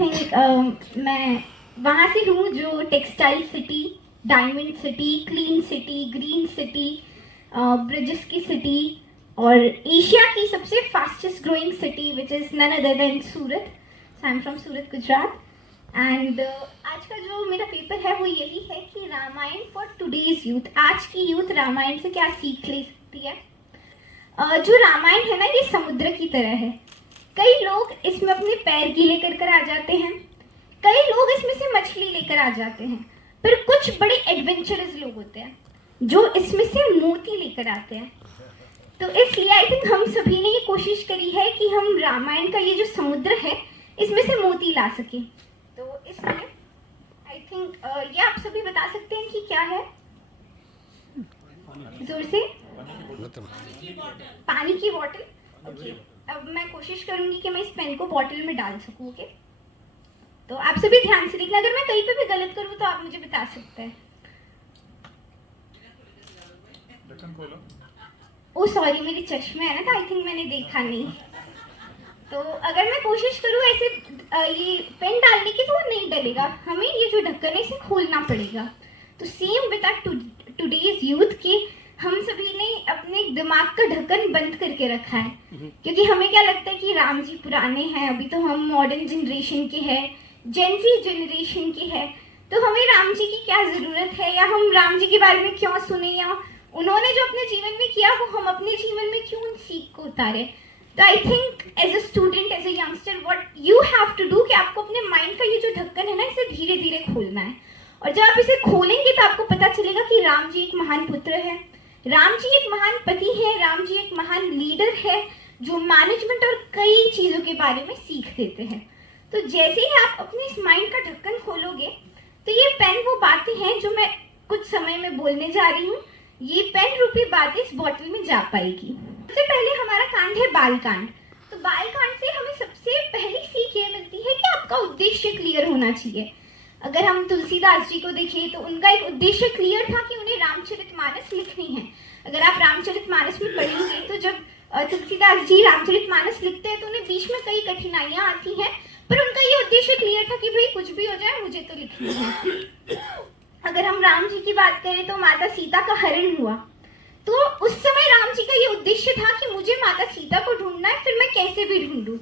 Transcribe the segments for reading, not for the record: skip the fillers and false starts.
Think मैं वहाँ से हूँ जो textile city, diamond city, clean city, green city, bridges की सिटी और एशिया की सबसे fastest growing city which is none other than Surat. So I am from Surat, Gujarat. And आज का जो मेरा पेपर है वो यही है कि रामायण फॉर टुडेज यूथ. आज की यूथ रामायण से क्या सीख ले सकती है. जो रामायण है ना, ये समुद्र की तरह है. कई लोग इसमें अपने पैर गीले कर कर आ जाते हैं, कई लोग इसमें से मछली लेकर आ जाते हैं, पर कुछ बड़े एडवेंचरस लोग होते हैं जो इसमें से मोती लेकर आते हैं. तो इसलिए आई थिंक हम सभी ने ये कोशिश करी है कि हम रामायण का ये जो समुद्र है इसमें से मोती ला सकें. तो इसलिए आई थिंक ये आप सभी बता सकते हैं कि क्या है. जोर से. पानी की बॉटल. ओके, अब मैं कोशिश करूंगी कि मैं इस पेन को बॉटल में डाल सकूं. ओके, तो आप सभी ध्यान से देखना. अगर मैं कहीं पे भी गलत करूं तो आप मुझे बता सकते हैं. ओ सॉरी, मेरे चश्मे है ना, तो आई थिंक मैंने देखा नहीं. तो अगर मैं कोशिश करूं ऐसे ये पेन डालने की तो वो नहीं डलेगा. हमें ये जो ढक्कन है इसे खोलना पड़ेगा. तो सेम विद टुडेज यूथ की हम सभी ने अपने दिमाग का ढक्कन बंद करके रखा है, क्योंकि हमें क्या लगता है कि राम जी पुराने हैं, अभी तो हम मॉडर्न जनरेशन के हैं, जेनजी जनरेशन के हैं, तो हमें राम जी की क्या ज़रूरत है, या हम राम जी के बारे में क्यों सुने, या उन्होंने जो अपने जीवन में किया वो हम अपने जीवन में क्यों उन सीख को उतारे. तो I think as a student, as a youngster, what you have to do कि आपको अपने माइंड का ये जो ढक्कन है ना इसे धीरे धीरे खोलना है. और जब आप इसे खोलेंगे तो आपको पता चलेगा कि राम जी एक महान पुत्र है, राम जी एक महान पति है, राम जी एक महान लीडर है जो मैनेजमेंट और कई चीज़ों के बारे में सीख देते हैं. तो जैसे ही आप अपने इस माइंड का ढक्कन खोलोगे तो ये पेन वो बातें हैं जो मैं कुछ समय में बोलने जा रही हूँ, ये पेन रूपी बातें इस बॉटल में जा पाएगी. सबसे पहले हमारा कांड है बाल कांड. तो बाल कांड से हमें सबसे पहली सीख ये मिलती है कि आपका उद्देश्य क्लियर होना चाहिए. अगर हम तुलसीदास जी को देखें तो उनका एक उद्देश्य क्लियर था कि उन्हें रामचरितमानस लिखनी है. अगर आप रामचरितमानस में पढ़ेंगे तो जब तुलसीदास जी रामचरितमानस लिखते हैं तो उन्हें बीच में कई कठिनाइयाँ आती हैं, पर उनका ये उद्देश्य क्लियर था कि भाई कुछ भी हो जाए मुझे तो लिखनी है. अगर हम राम जी की बात करें तो माता सीता का हरण हुआ, तो उस समय राम जी का ये उद्देश्य था कि मुझे माता सीता को ढूंढना है, फिर मैं कैसे भी ढूंढूं.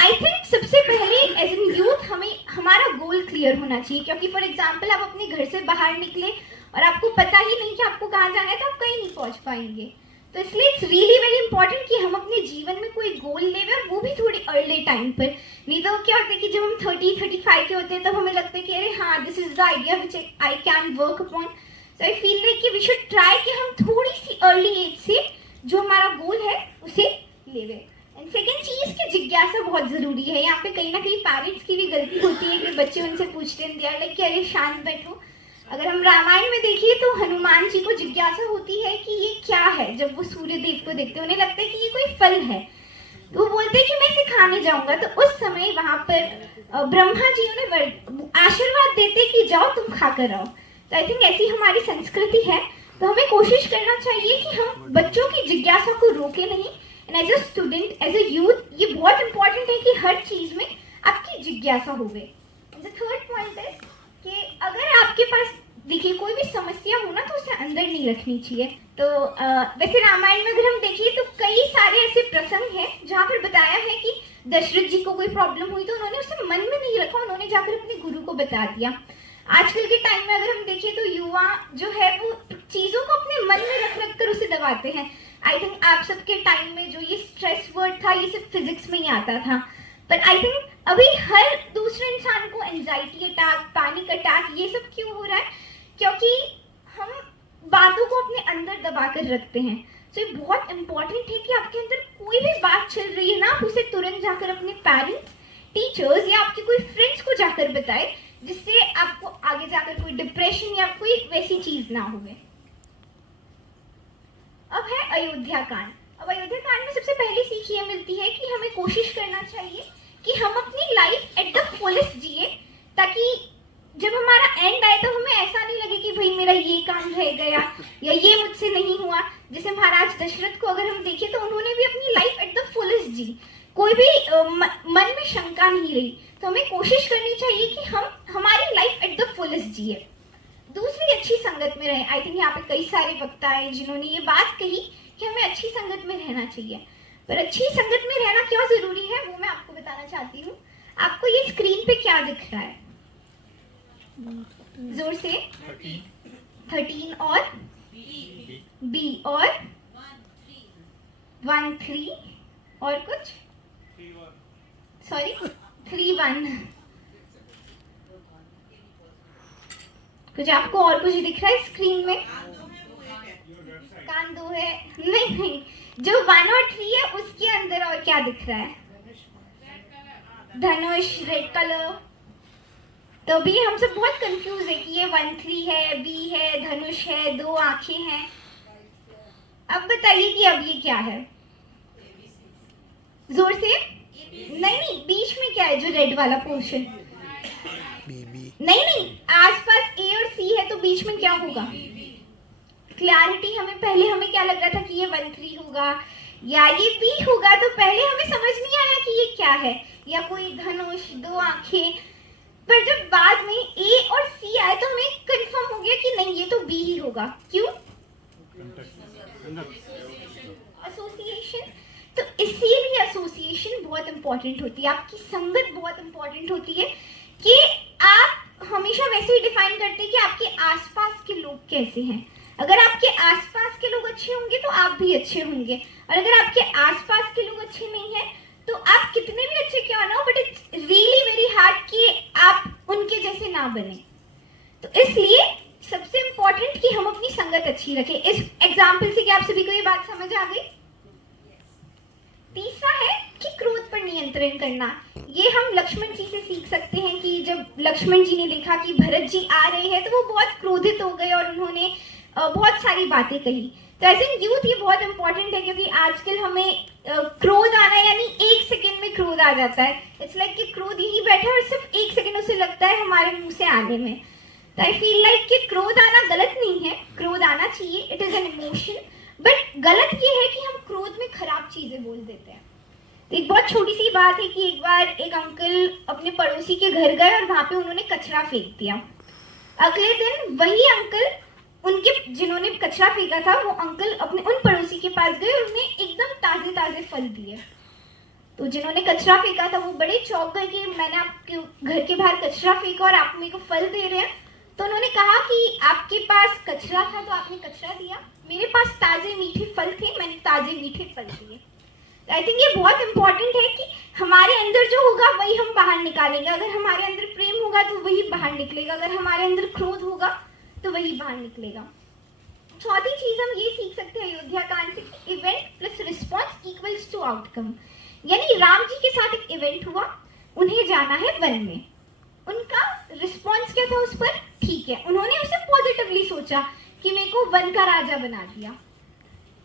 आई थिंक सबसे पहले एज एन यूथ हमें हमारा गोल क्लियर होना चाहिए, क्योंकि फॉर एग्जाम्पल आप अपने घर से बाहर निकले और आपको पता ही नहीं कि आपको कहाँ जाना है तो आप कहीं नहीं पहुँच पाएंगे. तो इसलिए इट्स रियली वेरी इंपॉर्टेंट कि हम अपने जीवन में कोई गोल लेवे, और वो भी थोड़ी अर्ली टाइम पर. नहीं तो क्या होता है कि जब हम 30-35 के होते हैं तब हमें लगता है कि अरे हाँ, this is the idea which I can work upon. So I feel like कि वी शुड ट्राई कि हम थोड़ी सी अर्ली एज से जो हमारा गोल है उसे लेवे. एंड सेकेंड चीज़ की जिज्ञासा बहुत ज़रूरी है. यहाँ पे कहीं ना कहीं पेरेंट्स की भी गलती होती है कि बच्चे उनसे पूछते हैं, दे आर लाइक कि अरे शांत बैठो. अगर हम रामायण में देखिए तो हनुमान जी को जिज्ञासा होती है कि ये क्या है. जब वो सूर्य देव को देखते हैं उन्हें लगता है कि ये कोई फल है, तो वो बोलते हैं कि मैं इसे खाने जाऊंगा. तो उस समय वहाँ पर ब्रह्मा जी उन्हें आशीर्वाद देते कि जाओ तुम खा कर आओ. तो आई थिंक ऐसी हमारी संस्कृति है, तो हमें कोशिश करना चाहिए कि हम बच्चों की जिज्ञासा को रोके नहीं. And as a student, as a youth, ये बहुत इंपॉर्टेंट है कि हर चीज़ में आपकी जिज्ञासा हो गई. द थर्ड पॉइंट है कि अगर आपके पास देखिए कोई भी समस्या हो ना तो उसे अंदर नहीं रखनी चाहिए. तो वैसे रामायण में अगर हम देखिए तो कई सारे ऐसे प्रसंग हैं जहाँ पर बताया है कि दशरथ जी को कोई प्रॉब्लम हुई तो उन्होंने उसे मन में नहीं रखा, उन्होंने जाकर अपने गुरु को बता दिया. आजकल के टाइम में अगर हम देखें तो युवा जो है वो चीज़ों को अपने मन में रख रख कर उसे दबाते हैं. आई थिंक आप सबके टाइम में जो ये स्ट्रेस वर्ड था ये सिर्फ फिजिक्स में ही आता था, पर आई थिंक अभी हर दूसरे इंसान को एंजाइटी अटैक, पैनिक अटैक, ये सब क्यों हो रहा है, क्योंकि हम बातों को अपने अंदर दबा कर रखते हैं. तो ये बहुत इंपॉर्टेंट है कि आपके अंदर कोई भी बात चल रही है ना, आप उसे तुरंत जाकर अपने पेरेंट्स, टीचर्स या आपके कोई फ्रेंड्स को जाकर बताएं, जिससे आपको आगे जाकर कोई डिप्रेशन या कोई वैसी चीज़ ना हुए. अब है अयोध्या कांड. अब अयोध्या कांड में सबसे पहली सीख ये मिलती है कि हमें कोशिश करना चाहिए कि हम अपनी लाइफ एट द फुलेस्ट जिए, ताकि जब हमारा एंड आए तो हमें ऐसा नहीं लगे कि भाई मेरा ये काम रह गया या ये मुझसे नहीं हुआ. जैसे महाराज दशरथ को अगर हम देखें तो उन्होंने भी अपनी लाइफ एट द फुलेस्ट जी, कोई भी मन में शंका नहीं रही. तो हमें कोशिश करनी चाहिए कि हम हमारी लाइफ एट द फुलेस्ट जिए। दूसरी, अच्छी संगत में रहें। आई थिंक यहाँ पे कई सारे वक्ता हैं जिन्होंने ये बात कही कि हमें अच्छी संगत में रहना चाहिए, पर अच्छी संगत में रहना क्यों जरूरी है वो मैं आपको बताना चाहती हूँ। आपको ये स्क्रीन पे क्या दिख रहा है? जोर से। 13 और बी और 1 3 और कुछ, सॉरी 3 1, कुछ आपको और कुछ दिख रहा है स्क्रीन में? कान 2 है? नहीं, जो 1 और 3 है उसके अंदर और क्या दिख रहा है? धनुष, रेड कलर। तो अभी हम सब बहुत कंफ्यूज है कि ये 1 3 है, बी है, धनुष है, 2 आंखें हैं। अब बताइए कि अब ये क्या है? जोर से। नहीं, बीच में क्या है जो रेड वाला पोर्शन? नहीं, आसपास ए और सी है तो बीच में क्या होगा? क्लैरिटी। हमें क्या लग रहा था कि ये 1 3 होगा या ये बी होगा, तो पहले हमें समझ नहीं आया कि ये क्या है, या कोई धनुष, 2 आंखें। पर जब बाद में ए और सी आए तो हमें कंफर्म हो गया कि नहीं, ये तो बी ही होगा। क्यों? एसोसिएशन। तो इसीलिए एसोसिएशन बहुत इंपॉर्टेंट होती है, आपकी संगत बहुत इंपॉर्टेंट होती है कि आप हमेशा वैसे ही डिफाइन करते हैं कि आपके आसपास के लोग कैसे हैं। अगर आपके आसपास के लोग अच्छे होंगे तो आप भी अच्छे होंगे, और अगर आपके आसपास के लोग अच्छे नहीं हैं तो आप कितने भी अच्छे क्यों ना हो, but it's really very hard कि आप उनके जैसे ना बने। तो इसलिए सबसे इम्पोर्टेंट कि हम अपनी संगत अच्छी रखें। इस एग्जाम्पल से क्या आप सभी को ये बात समझ आ गई? तीसरा है कि क्रोध पर नियंत्रण करना। ये हम लक्ष्मण जी से सीख सकते हैं कि जब लक्ष्मण जी ने देखा कि भरत जी आ रहे हैं तो वो बहुत क्रोधित हो गए और उन्होंने बहुत सारी बातें कही। तो एज एन यूथ ये बहुत इंपॉर्टेंट है, क्योंकि आजकल हमें क्रोध आना यानी 1 सेकेंड में क्रोध आ जाता है। इट्स लाइक कि क्रोध यही बैठा है और सिर्फ 1 सेकेंड उसे लगता है हमारे मुंह से आने में। तो आई फील लाइक कि क्रोध आना गलत नहीं है, क्रोध आना चाहिए, it is an emotion. But गलत ये है कि हम क्रोध में खराब चीज़ें बोल देते हैं। तो एक बहुत छोटी सी बात है कि एक बार एक अंकल अपने पड़ोसी के घर गए और वहाँ पे उन्होंने कचरा फेंक दिया। अगले दिन वही अंकल, उनके जिन्होंने कचरा फेंका था वो अंकल अपने उन पड़ोसी के पास गए और उन्हें एकदम ताज़े ताज़े फल दिए। तो जिन्होंने कचरा फेंका था वो बड़े चौंक गए कि मैंने आपके घर के बाहर कचरा फेंका और आप मेरे को फल दे रहे हैं। तो उन्होंने कहा कि आपके पास कचरा था तो आपने कचरा दिया, मेरे पास ताज़े मीठे फल थे, मैंने ताज़े मीठे फल दिए। आई थिंक ये बहुत इंपॉर्टेंट है कि हमारे अंदर जो होगा वही हम बाहर निकालेंगे। अगर हमारे अंदर प्रेम होगा तो वही बाहर निकलेगा, अगर हमारे अंदर क्रोध होगा तो वही बाहर निकलेगा। चौथी चीज हम ये सीख सकते हैं अयोध्या कांड से कि event plus response equals to outcome. यानी राम जी के साथ एक इवेंट हुआ, उन्हें जाना है वन में, उनका रिस्पॉन्स क्या था उस पर? ठीक है, उन्होंने उसे पॉजिटिवली सोचा कि मेरे को वन का राजा बना दिया,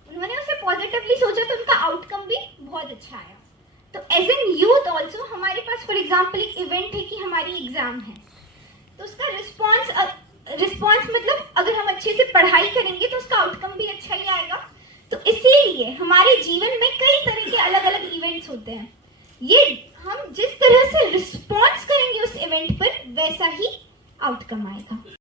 उन्होंने उसे पॉजिटिवली सोचा तो उनका आउटकम भी बहुत अच्छा आया। तो एज एन यूथ ऑल्सो हमारे पास फॉर एग्जाम्पल एक इवेंट है कि हमारी एग्जाम है, तो उसका रिस्पॉन्स मतलब अगर हम अच्छे से पढ़ाई करेंगे तो उसका आउटकम भी अच्छा ही आएगा। तो इसीलिए हमारे जीवन में कई तरह के अलग अलग इवेंट्स होते हैं, ये हम जिस तरह से रिस्पॉन्स करेंगे उस इवेंट पर वैसा ही आउटकम आएगा।